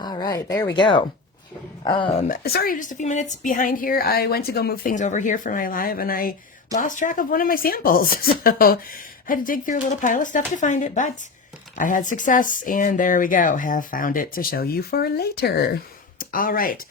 All right, there we go. Sorry, just a few minutes behind here. I went to go move things over here for my live and I lost track of one of my samples. So I had to dig through a little pile of stuff to find it, but I had success and there we go. Have found it to show you for later. All right,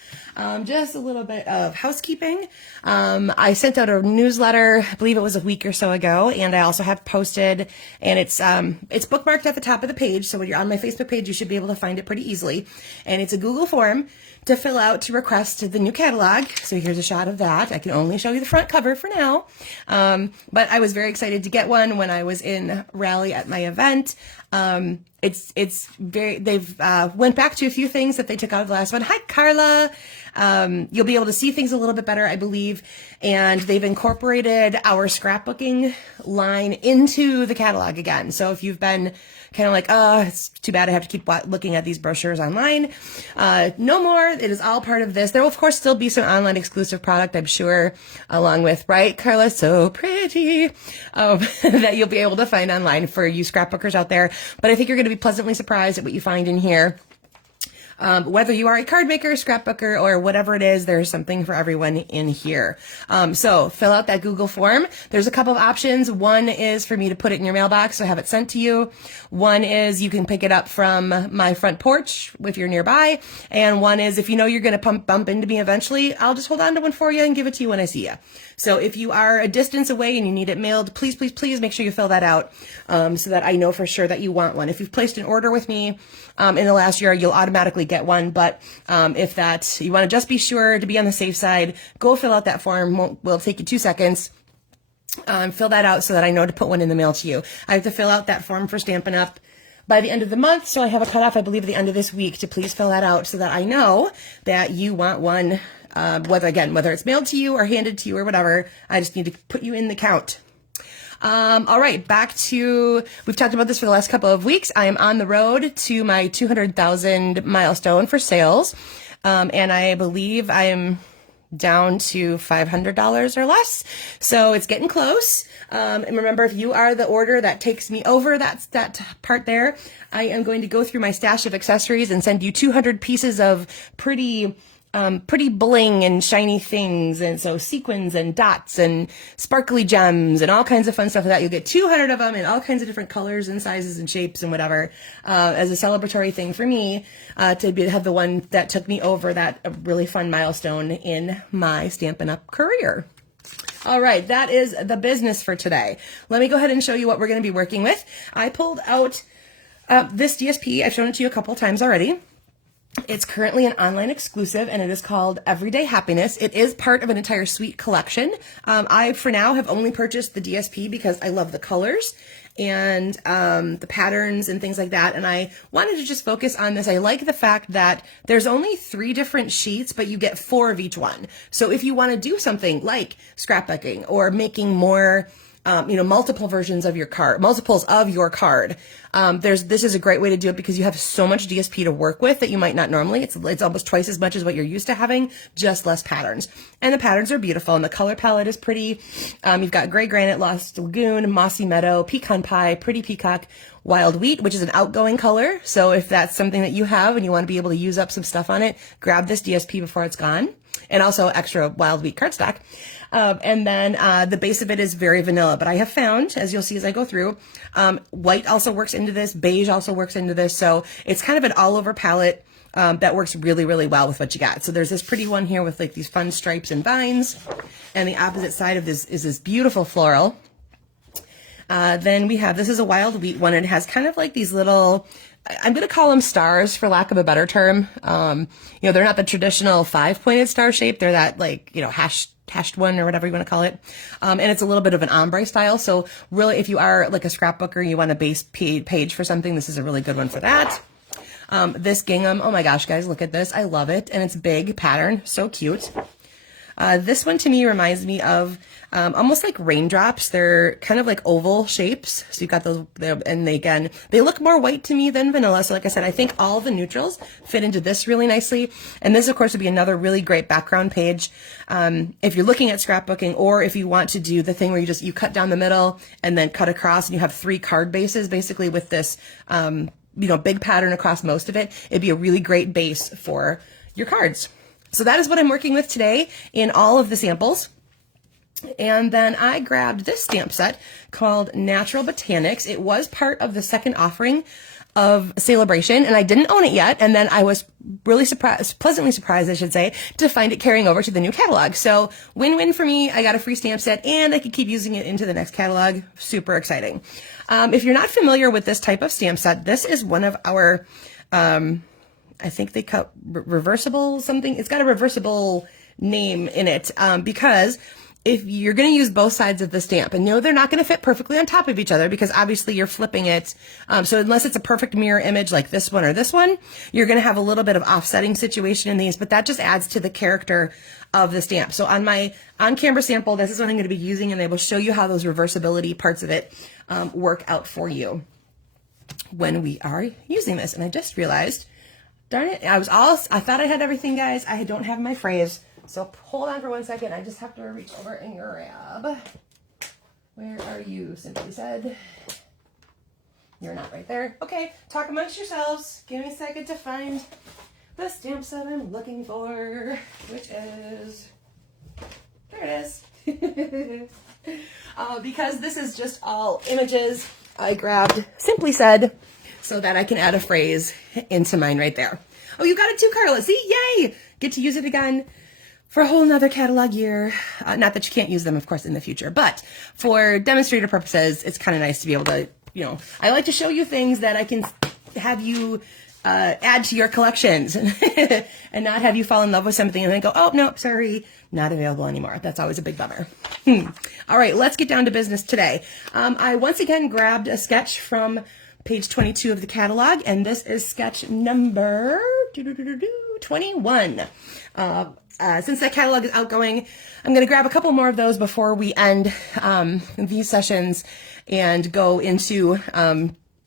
just a little bit of housekeeping. I sent out a newsletter, I believe it was a week or so ago, and I also have posted, and it's bookmarked at the top of the page, so when you're on my Facebook page, you should be able to find it pretty easily. And it's a Google form to fill out to request the new catalog. So here's a shot of that. I can only show you the front cover for now. But I was very excited to get one when I was in Raleigh at my event. They've went back to a few things that they took out of the last one. Hi, Carla. You'll be able to see things a little bit better, I believe. And they've incorporated our scrapbooking line into the catalog again. So if you've been kind of like, oh, it's too bad I have to keep looking at these brochures online. No more. It is all part of this. There will, of course, still be some online exclusive product, I'm sure, along with, right, Carla, so pretty, that you'll be able to find online for you scrapbookers out there. But I think you're going to be pleasantly surprised at what you find in here. Whether you are a card maker, scrapbooker, or whatever it is, there's something for everyone in here. So fill out that Google form. There's a couple of options. One is for me to put it in your mailbox, so have it sent to you. One is you can pick it up from my front porch if you're nearby. And one is if you know you're going to bump into me eventually, I'll just hold on to one for you and give it to you when I see you. So if you are a distance away and you need it mailed, please, please, please make sure you fill that out so that I know for sure that you want one. If you've placed an order with me in the last year, you'll automatically get one. But if that you want to just be sure to be on the safe side, go fill out that form. Will take you 2 seconds. Fill that out so that I know to put one in the mail to you. I have to fill out that form for Stampin' Up! By the end of the month, so I have a cutoff, I believe, at the end of this week to please fill that out so that I know that you want one. Whether it's mailed to you or handed to you or whatever, I just need to put you in the count. All right, we've talked about this for the last couple of weeks. I am on the road to my 200,000 milestone for sales. And I believe I am down to $500 or less. So it's getting close. And remember, if you are the order that takes me over that part there, I am going to go through my stash of accessories and send you 200 pieces of pretty bling and shiny things, and so sequins and dots and sparkly gems and all kinds of fun stuff like that. You'll get 200 of them in all kinds of different colors and sizes and shapes and whatever, as a celebratory thing for me, to have the one that took me over that really fun milestone in my Stampin' Up! Career. All right, that is the business for today. Let me go ahead and show you what we're going to be working with. I pulled out this DSP. I've shown it to you a couple times already. It's currently an online exclusive, and it is called Everyday Happiness. It is part of an entire suite collection. I, for now, have only purchased the DSP because I love the colors and the patterns and things like that, and I wanted to just focus on this. I like the fact that there's only 3 different sheets, but you get 4 of each one. So if you want to do something like scrapbooking or making more multiple versions of your card, multiples of your card. This is a great way to do it because you have so much DSP to work with that you might not normally. It's almost twice as much as what you're used to having, just less patterns. And the patterns are beautiful, and the color palette is pretty. You've got Gray Granite, Lost Lagoon, Mossy Meadow, Pecan Pie, Pretty Peacock, Wild Wheat, which is an outgoing color. So if that's something that you have and you want to be able to use up some stuff on it, grab this DSP before it's gone. And also extra Wild Wheat cardstock. And then the base of it is very vanilla, but I have found, as you'll see as I go through, white also works into this, beige also works into this, so it's kind of an all-over palette that works really, really well with what you got. So there's this pretty one here with like these fun stripes and vines, and the opposite side of this is this beautiful floral. Then we have, this is a Wild Wheat one, and it has kind of like these little, I'm going to call them stars for lack of a better term. They're not the traditional 5-pointed star shape. They're that hashed one or whatever you want to call it. And it's a little bit of an ombre style. So really, if you are like a scrapbooker, you want a base page for something, this is a really good one for that. This gingham, oh my gosh, guys, look at this. I love it. And it's big pattern, so cute. This one to me reminds me of almost like raindrops. They're kind of like oval shapes. So you've got those, and they look more white to me than vanilla. So like I said, I think all the neutrals fit into this really nicely. And this, of course, would be another really great background page if you're looking at scrapbooking, or if you want to do the thing where you cut down the middle and then cut across, and you have 3 card bases basically with this big pattern across most of it, it'd be a really great base for your cards. So that is what I'm working with today in all of the samples. And then I grabbed this stamp set called Natural Botanics. It was part of the second offering of Celebration, and I didn't own it yet. And then I was really pleasantly surprised, I should say, to find it carrying over to the new catalog. So win-win for me. I got a free stamp set and I could keep using it into the next catalog. Super exciting. If you're not familiar with this type of stamp set, this is one of our, I think they cut reversible something. It's got a reversible name in it, because if you're going to use both sides of the stamp, and no, they're not going to fit perfectly on top of each other because obviously you're flipping it. So unless it's a perfect mirror image like this one or this one, you're going to have a little bit of offsetting situation in these, but that just adds to the character of the stamp. So on my on-camera sample, this is what I'm going to be using, and they will show you how those reversibility parts of it work out for you when we are using this. And I just realized, darn it, I thought I had everything, guys. I don't have my phrase. So hold on for 1 second. I just have to reach over and grab. Where are you, Simply Said? You're not right there. Okay, talk amongst yourselves. Give me a second to find the stamp set I'm looking for, which is, there it is. Because this is just all images, I grabbed Simply Said so that I can add a phrase into mine right there. Oh, you got it too, Carla. See, yay! Get to use it again for a whole nother catalog year. Not that you can't use them, of course, in the future, but for demonstrator purposes, it's kind of nice to be able to, I like to show you things that I can have you add to your collections and not have you fall in love with something and then go, oh, no, sorry, not available anymore. That's always a big bummer. All right, let's get down to business today. I once again grabbed a sketch from page 22 of the catalog, and this is sketch number 21. Since that catalog is outgoing, I'm going to grab a couple more of those before we end these sessions and go into,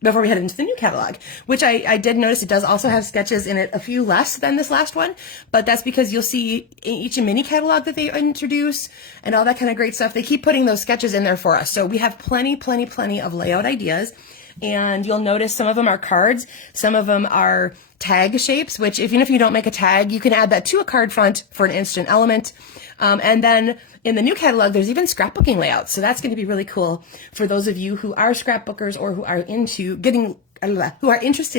before we head into the new catalog, which I did notice it does also have sketches in it, a few less than this last one, but that's because you'll see in each mini catalog that they introduce and all that kind of great stuff. They keep putting those sketches in there for us. So we have plenty of layout ideas. And you'll notice some of them are cards, some of them are tag shapes, which even if you don't make a tag, you can add that to a card front for an instant element. And then in the new catalog, there's even scrapbooking layouts. So that's going to be really cool for those of you who are scrapbookers or who are interested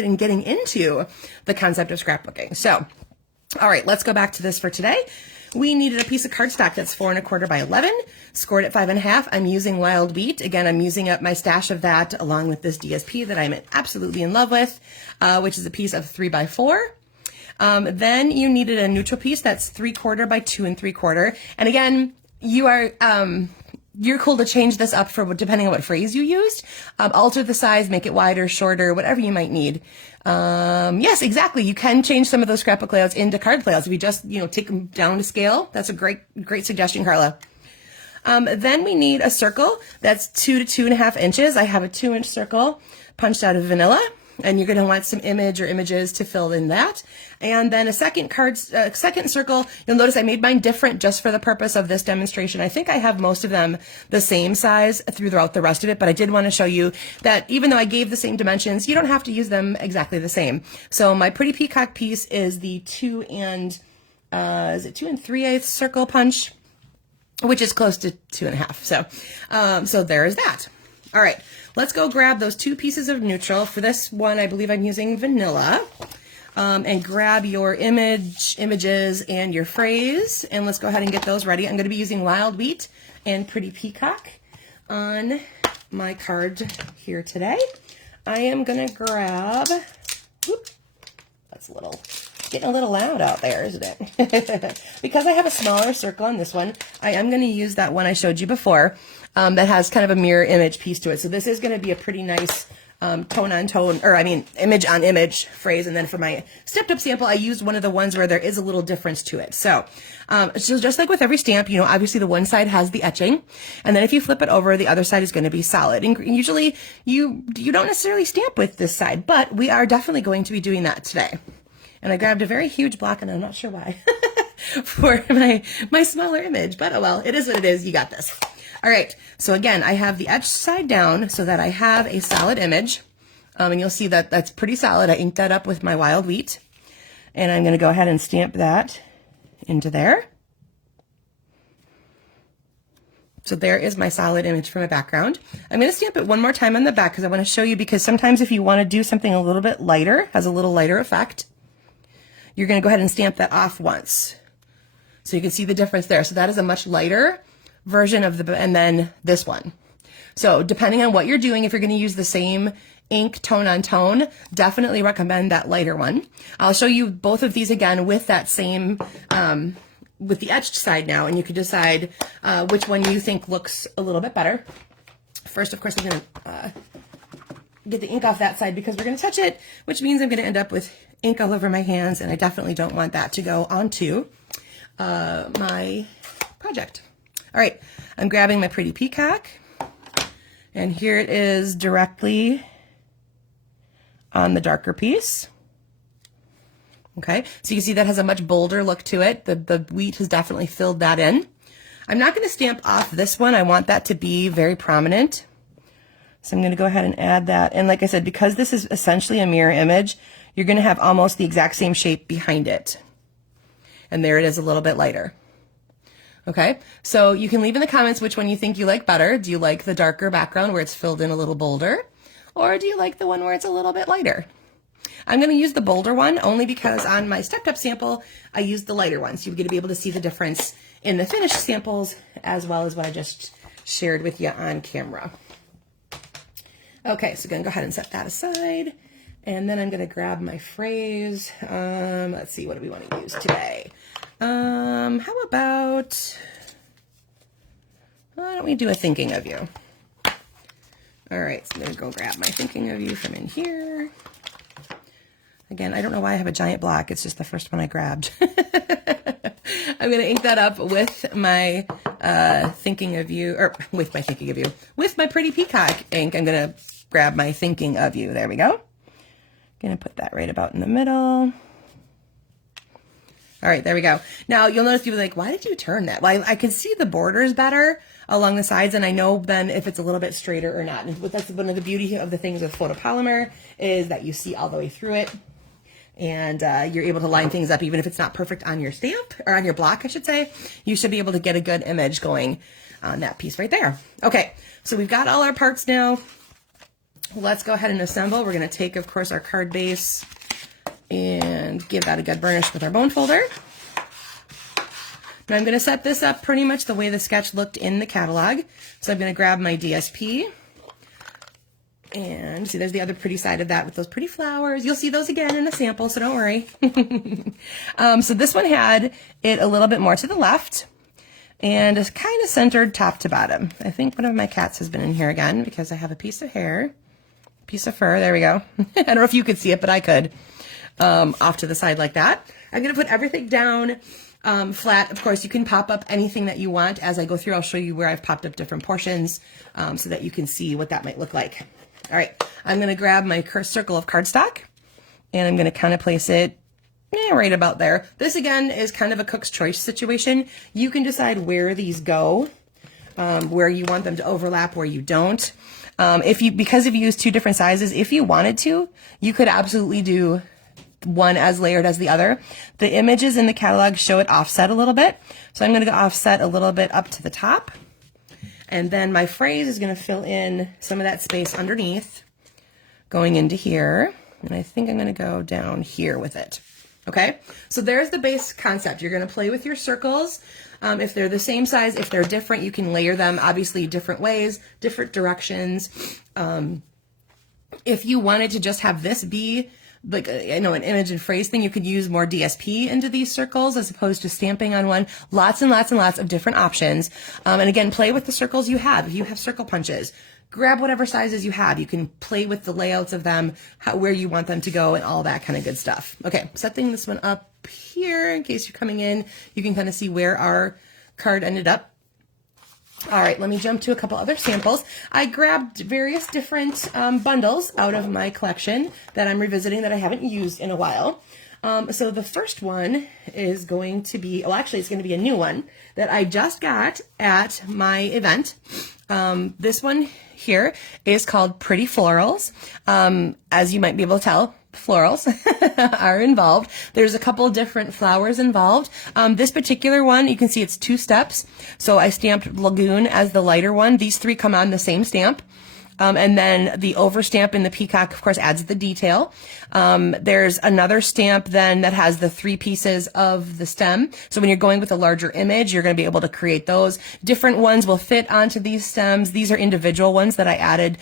in getting into the concept of scrapbooking. So, all right, let's go back to this for today. We needed a piece of cardstock that's 4 1/4 by 11, scored at 5 1/2. I'm using Wild Wheat. Again, I'm using up my stash of that along with this DSP that I'm absolutely in love with, which is a piece of 3 by 4. Then you needed a neutral piece that's 3/4 by 2 3/4. And again, you're cool to change this up for depending on what phrase you used. Alter the size, make it wider, shorter, whatever you might need. Yes, exactly. You can change some of those scrapbook layouts into card layouts if you just, take them down to scale. That's a great suggestion, Carla. Then we need a circle that's 2 to 2.5 inches. I have a 2-inch circle punched out of vanilla, and you're going to want some image or images to fill in that. And then a second circle. You'll notice I made mine different just for the purpose of this demonstration. I think I have most of them the same size throughout the rest of it, but I did want to show you that even though I gave the same dimensions, you don't have to use them exactly the same. So my Pretty Peacock piece is the 2 3/8 circle punch, which is close to 2.5. So there is that. All right, let's go grab those 2 pieces of neutral. For this one, I believe I'm using vanilla. And grab your images and your phrase, and let's go ahead and get those ready. I'm going to be using Wild Wheat and Pretty Peacock on my card here today. I am going to grab, that's getting a little loud out there, isn't it? Because I have a smaller circle on this one, I am going to use that one I showed you before that has kind of a mirror image piece to it. So this is going to be a pretty nice image on image phrase. And then for my stepped up sample, I used one of the ones where there is a little difference to it. So just like with every stamp, obviously the one side has the etching, and then if you flip it over, the other side is going to be solid. And usually you don't necessarily stamp with this side, but we are definitely going to be doing that today. And I grabbed a very huge block, and I'm not sure why, for my smaller image, but oh well, it is what it is. You got this. All right, so again, I have the etched side down so that I have a solid image. And you'll see that that's pretty solid. I inked that up with my wild wheat. And I'm going to go ahead and stamp that into there. So there is my solid image for my background. I'm going to stamp it one more time on the back because I want to show you, because sometimes if you want to do something a little bit lighter, has a little lighter effect, you're going to go ahead and stamp that off once. So you can see the difference there. So that is a much lighter version of the, and then this one. So depending on what you're doing, if you're going to use the same ink tone on tone, definitely recommend that lighter one. I'll show you both of these again with that same, with the etched side now, and you can decide which one you think looks a little bit better. First, of course, I'm going to get the ink off that side because we're going to touch it, which means I'm going to end up with ink all over my hands, and I definitely don't want that to go onto my project. All right, I'm grabbing my pretty peacock, and here it is directly on the darker piece. Okay, so you can see that has a much bolder look to it. The wheat has definitely filled that in. I'm not going to stamp off this one. I want that to be very prominent. So I'm going to go ahead and add that. And like I said, because this is essentially a mirror image, you're going to have almost the exact same shape behind it. And there it is, a little bit lighter. Okay, so you can leave in the comments which one you think you like better. Do you like the darker background where it's filled in a little bolder? Or do you like the one where it's a little bit lighter? I'm going to use the bolder one only because on my stepped up sample, I used the lighter one. So you're going to be able to see the difference in the finished samples as well as what I just shared with you on camera. Okay, so I'm going to go ahead and set that aside. And then I'm going to grab my phrase. Let's see, what do we want to use today? How about, why don't we do a thinking of you? All right, so I'm going to go grab my thinking of you from in here. Again, I don't know why I have a giant block. It's just the first one I grabbed. I'm going to ink that up with my thinking of you, or with my thinking of you, with my pretty peacock ink. I'm going to grab my thinking of you. There we go. Going to put that right about in the middle. All right, there we go. Now, you'll notice people are like, why did you turn that? Well, I can see the borders better along the sides, and I know then if it's a little bit straighter or not. And that's one of the beauty of the things with photopolymer is that you see all the way through it. And you're able to line things up even if it's not perfect on your stamp, or on your block, I should say. You should be able to get a good image going on that piece right there. Okay, so we've got all our parts now. Let's go ahead and assemble. We're going to take, of course, our card base and give that a good burnish with our bone folder. Now I'm going to set this up pretty much the way the sketch looked in the catalog. So I'm going to grab my DSP. And see, there's the other pretty side of that with those pretty flowers. You'll see those again in the sample, so don't worry. So this one had it a little bit more to the left and is kind of centered top to bottom. I think one of my cats has been in here again because I have a piece of hair, piece of fur. There we go. I don't know if you could see it, but I could. Off to the side like that. I'm going to put everything down flat. Of course, you can pop up anything that you want. As I go through, I'll show you where I've popped up different portions so that you can see what that might look like. All right, I'm going to grab my circle of cardstock, and I'm going to kind of place it right about there. This, again, is kind of a cook's choice situation. You can decide where these go, where you want them to overlap, where you don't. Because if you use two different sizes, if you wanted to, you could absolutely do one as layered as the other. The images in the catalog show it offset a little bit, so I'm going to go offset a little bit up to the top. And then my phrase is going to fill in some of that space underneath, going into here. And I think I'm going to go down here with it. Okay, so there's the base concept. You're going to play with your circles. If they're the same size, if they're different, you can layer them obviously different ways, different directions. If you wanted to just have this be like, an image and phrase thing, you could use more DSP into these circles as opposed to stamping on one. Lots and lots and lots of different options. And again, play with the circles you have. If you have circle punches, grab whatever sizes you have. You can play with the layouts of them, where you want them to go, and all that kind of good stuff. Okay, setting this one up here in case you're coming in, you can kind of see where our card ended up. All right, let me jump to a couple other samples. I grabbed various different bundles out of my collection that I'm revisiting that I haven't used in a while. So the first one is going to be, well, actually, it's going to be a new one that I just got at my event. This one here is called Pretty Florals. As you might be able to tell, florals are involved. There's a couple different flowers involved. This particular one, you can see it's 2 steps. So I stamped Lagoon as the lighter one. These 3 come on the same stamp. And then the over stamp in the peacock, of course, adds the detail. There's another stamp then that has the 3 pieces of the stem. So when you're going with a larger image, you're going to be able to create those. Different ones will fit onto these stems. These are individual ones that I added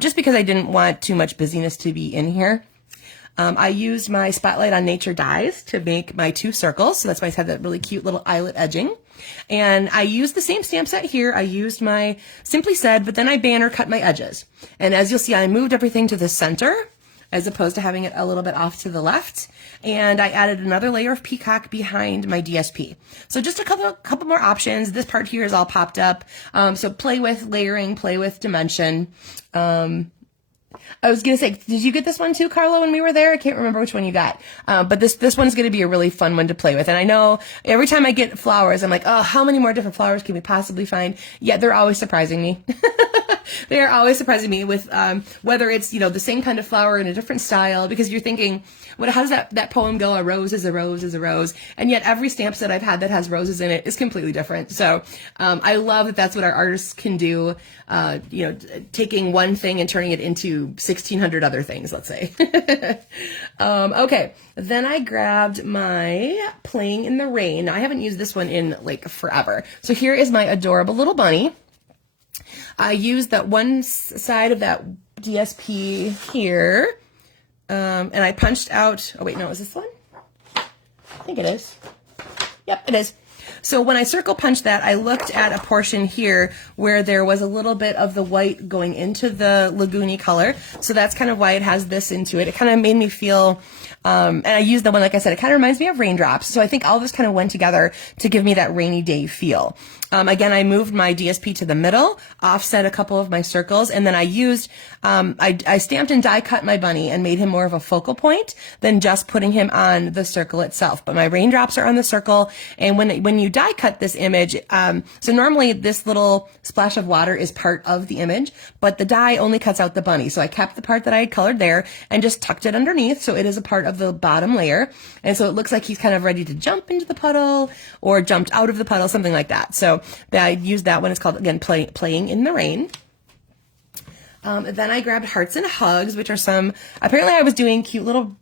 just because I didn't want too much busyness to be in here. I used my Spotlight on Nature dies to make my 2 circles. So that's why I have that really cute little eyelet edging. And I used the same stamp set here. I used my Simply Said, but then I banner cut my edges. And as you'll see, I moved everything to the center as opposed to having it a little bit off to the left. And I added another layer of peacock behind my DSP. So just a couple more options. This part here is all popped up. So play with layering, play with dimension. I was going to say, did you get this one too, Carla, when we were there? I can't remember which one you got. But this one's going to be a really fun one to play with. And I know every time I get flowers, I'm like, oh, how many more different flowers can we possibly find? Yet they're always surprising me. They are always surprising me with whether it's, you know, the same kind of flower in a different style, because you're thinking, how does that poem go? A rose is a rose is a rose. And yet every stamp set I've had that has roses in it is completely different. So I love that that's what our artists can do, you know, taking one thing and turning it into 1,600 other things, let's say. Okay, then I grabbed my Playing in the Rain. Now, I haven't used this one in like forever. So here is my adorable little bunny. I used that one side of that DSP here, and I punched out, oh wait, no, is this one? I think it is. Yep, it is. So when I circle punched that, I looked at a portion here where there was a little bit of the white going into the lagoony color. So that's kind of why it has this into it. It kind of made me feel, and I used the one, like I said, it kind of reminds me of raindrops. So I think all this kind of went together to give me that rainy day feel. Again, I moved my DSP to the middle, offset a couple of my circles, and then I used, I stamped and die cut my bunny and made him more of a focal point than just putting him on the circle itself. But my raindrops are on the circle, and when you die cut this image, so normally this little splash of water is part of the image, but the die only cuts out the bunny. So I kept the part that I had colored there and just tucked it underneath, so it is a part of the bottom layer. And so it looks like he's kind of ready to jump into the puddle or jumped out of the puddle, something like that. So I used that one. It's called, again, Playing in the Rain. Then I grabbed Hearts and Hugs, which are some, apparently I was doing cute little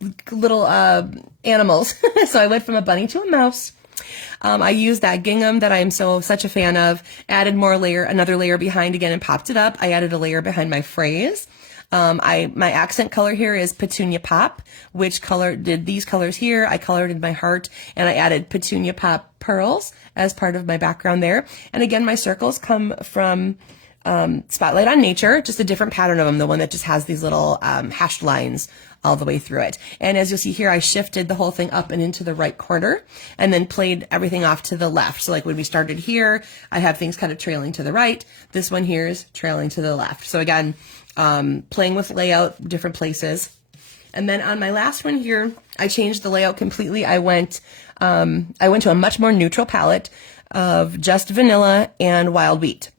animals. So I went from a bunny to a mouse. I used that gingham that I'm such a fan of, added another layer behind again and popped it up. I added a layer behind my phrase. My accent color here is Petunia Pop, which did these colors here. I colored in my heart, and I added Petunia Pop pearls as part of my background there. And again, my circles come from Spotlight on Nature, just a different pattern of them, the one that just has these little hashed lines all the way through it. And as you'll see here, I shifted the whole thing up and into the right corner and then played everything off to the left. So like when we started here, I have things kind of trailing to the right. This one here is trailing to the left. So again, playing with layout, different places. And then on my last one here, I changed the layout completely. I went to a much more neutral palette of just vanilla and wild wheat.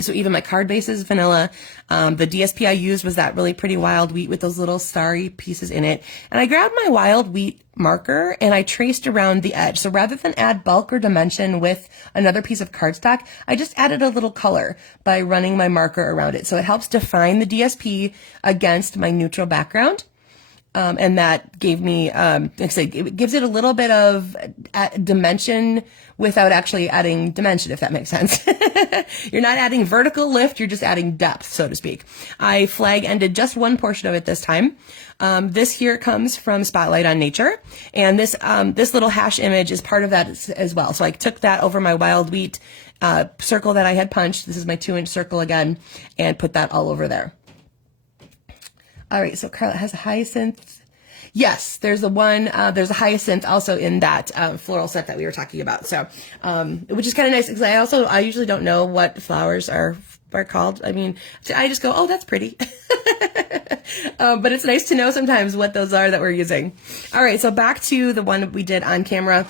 So even my card base is vanilla. The DSP I used was that really pretty wild wheat with those little starry pieces in it. And I grabbed my wild wheat marker and I traced around the edge. So rather than add bulk or dimension with another piece of cardstock, I just added a little color by running my marker around it. So it helps define the DSP against my neutral background. And that gave me, like I said, it gives it a little bit of dimension without actually adding dimension, if that makes sense. You're not adding vertical lift, you're just adding depth, so to speak. I flag ended just one portion of it this time. This here comes from Spotlight on Nature, and this little hash image is part of that as well. So I took that over my wild wheat circle that I had punched. This is my 2-inch circle again, and put that all over there. All right, so Carla has a hyacinth. Yes, there's there's a hyacinth also in that floral set that we were talking about. So, which is kind of nice because I usually don't know what flowers are are called. I mean, I just go, oh, that's pretty. But it's nice to know sometimes what those are that we're using. All right, so back to the one we did on camera.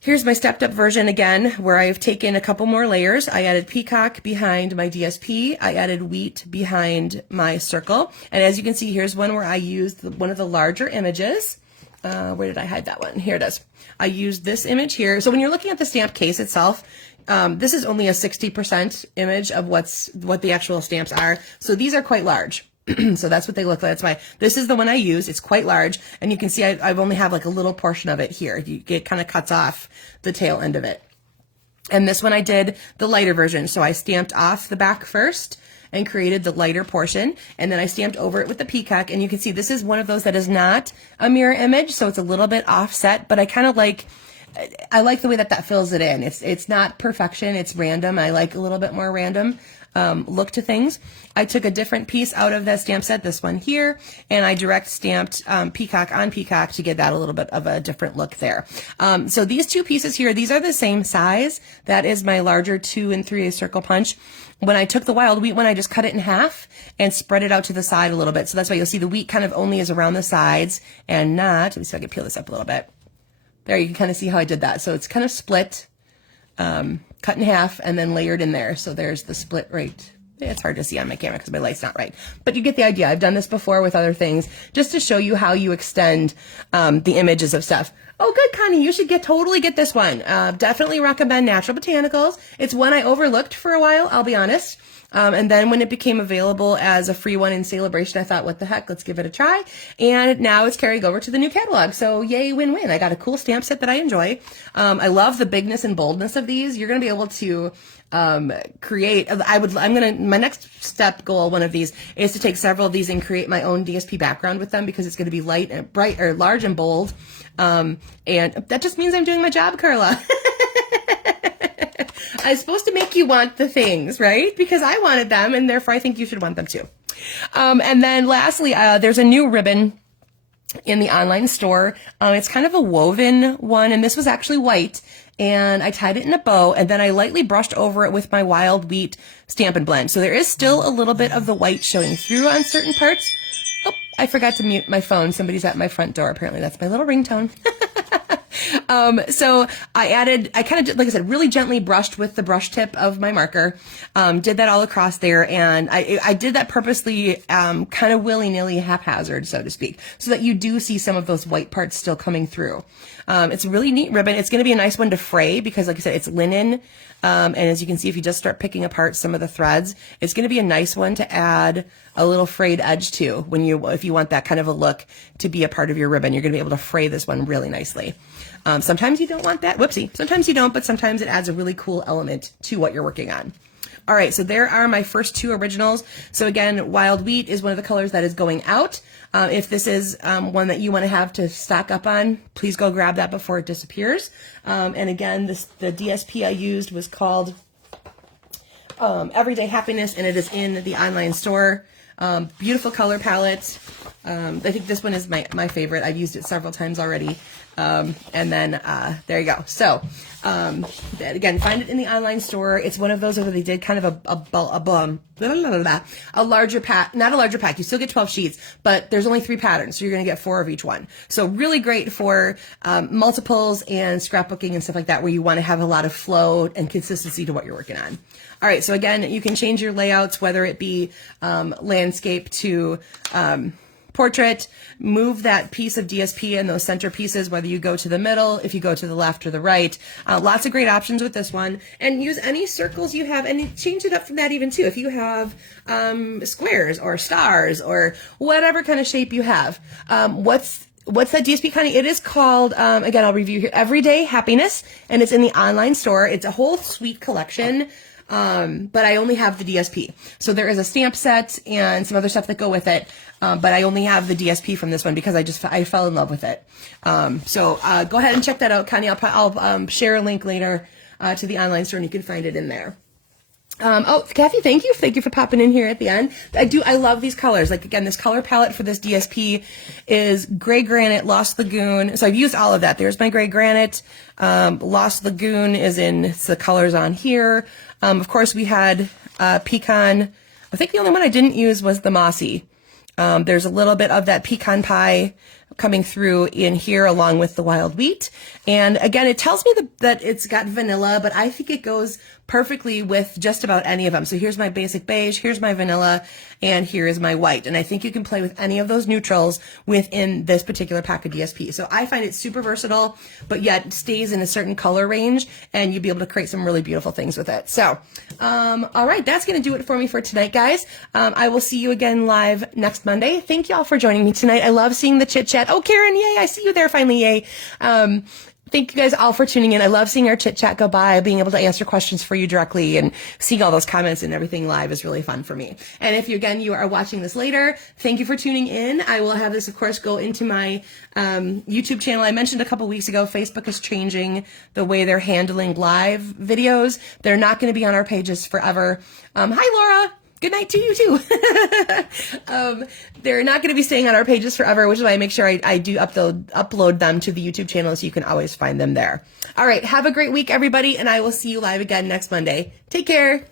Here's my stepped up version again, where I've taken a couple more layers. I added peacock behind my DSP. I added wheat behind my circle. And as you can see, here's one where I used one of the larger images. Where did I hide that one? Here it is. I used this image here. So when you're looking at the stamp case itself, this is only a 60% image of what the actual stamps are. So these are quite large. So that's what they look like. That's why this is the one I use. It's quite large. And you can see I've only have like a little portion of it here. It kind of cuts off the tail end of it. And this one I did the lighter version. So I stamped off the back first and created the lighter portion. And then I stamped over it with the peacock. And you can see this is one of those that is not a mirror image. So it's a little bit offset, but I like the way that fills it in. It's not perfection. It's random. I like a little bit more random look to things. I took a different piece out of that stamp set, this one here, and I direct stamped peacock on peacock to get that a little bit of a different look there. So these two pieces here, these are the same size. That is my larger 2 and 3/8 circle punch. When I took the wild wheat one, I just cut it in half and spread it out to the side a little bit. So that's why you'll see the wheat kind of only is around the sides and not, let me see if I can peel this up a little bit. There, you can kind of see how I did that. So it's kind of split, cut in half, and then layered in there. So there's the split right. It's hard to see on my camera because my light's not right. But you get the idea. I've done this before with other things just to show you how you extend the images of stuff. Oh, good, Connie. You should totally get this one. Definitely recommend Natural Botanicals. It's one I overlooked for a while, I'll be honest. And then when it became available as a free one in Celebration, I thought, what the heck, let's give it a try. And now it's carrying over to the new catalog. So yay, win-win. I got a cool stamp set that I enjoy. I love the bigness and boldness of these. You're going to be able to create, my next step goal, one of these, is to take several of these and create my own DSP background with them because it's going to be light and bright, or large and bold. And that just means I'm doing my job, Carla. I'm supposed to make you want the things, right? Because I wanted them, and therefore I think you should want them too. And then lastly, there's a new ribbon in the online store. It's kind of a woven one, and this was actually white, and I tied it in a bow, and then I lightly brushed over it with my wild wheat Stampin' Blend. So there is still a little bit of the white showing through on certain parts. Oh, I forgot to mute my phone. Somebody's at my front door, apparently. That's my little ringtone. So I kind of, like I said, really gently brushed with the brush tip of my marker, did that all across there. And I did that purposely, kind of willy-nilly haphazard, so to speak, so that you do see some of those white parts still coming through. It's a really neat ribbon. It's going to be a nice one to fray because, like I said, it's linen. And as you can see, if you just start picking apart some of the threads, it's going to be a nice one to add a little frayed edge to if you want that kind of a look to be a part of your ribbon. You're going to be able to fray this one really nicely. Sometimes you don't want that. Whoopsie. Sometimes you don't, but sometimes it adds a really cool element to what you're working on. All right, so there are my first two originals. So again, Wild Wheat is one of the colors that is going out. If this is one that you want to have to stock up on, please go grab that before it disappears. And again, the DSP I used was called Everyday Happiness, and it is in the online store. Beautiful color palette. I think this one is my favorite. I've used it several times already. And then there you go. So again, find it in the online store. It's one of those where they did kind of a larger pack, not a larger pack. You still get 12 sheets, but there's only 3 patterns, so you're going to get 4 of each one. So really great for multiples and scrapbooking and stuff like that, where you want to have a lot of flow and consistency to what you're working on. All right, so again, you can change your layouts, whether it be landscape to portrait, move that piece of DSP and those center pieces, whether you go to the middle, if you go to the left or the right. Lots of great options with this one. And use any circles you have, and change it up from that even too. If you have squares or stars or whatever kind of shape you have. What's that DSP, Connie? It is called, again, I'll review here, Everyday Happiness, and it's in the online store. It's a whole sweet collection. But I only have the DSP. So there is a stamp set and some other stuff that go with it. But I only have the DSP from this one because I fell in love with it. So go ahead and check that out, Connie. I'll share a link later to the online store, and you can find it in there. Oh, Kathy, thank you. Thank you for popping in here at the end. I love these colors. Like, again, this color palette for this DSP is Gray Granite, Lost Lagoon. So I've used all of that. There's my Gray Granite. Lost Lagoon is in the colors on here. Of course, we had pecan. I think the only one I didn't use was the mossy. There's a little bit of that pecan pie coming through in here along with the wild wheat. And again, it tells me that it's got vanilla, but I think it goes perfectly with just about any of them. So here's my basic beige, here's my vanilla, and here is my white. And I think you can play with any of those neutrals within this particular pack of DSP. So I find it super versatile, but yet stays in a certain color range, and you'll be able to create some really beautiful things with it. So, all right, that's going to do it for me for tonight, guys. I will see you again live next Monday. Thank y'all for joining me tonight. I love seeing the chit chat. Oh, Karen, yay, I see you there finally, yay. Thank you guys all for tuning in. I love seeing our chit chat go by, being able to answer questions for you directly, and seeing all those comments and everything live is really fun for me. And if you are watching this later, thank you for tuning in. I will have this, of course, go into my YouTube channel. I mentioned a couple weeks ago, Facebook is changing the way they're handling live videos. They're not going to be on our pages forever. Hi, Laura. Good night to you too. They're not going to be staying on our pages forever, which is why I make sure I do upload them to the YouTube channel so you can always find them there. All right. Have a great week, everybody, and I will see you live again next Monday. Take care.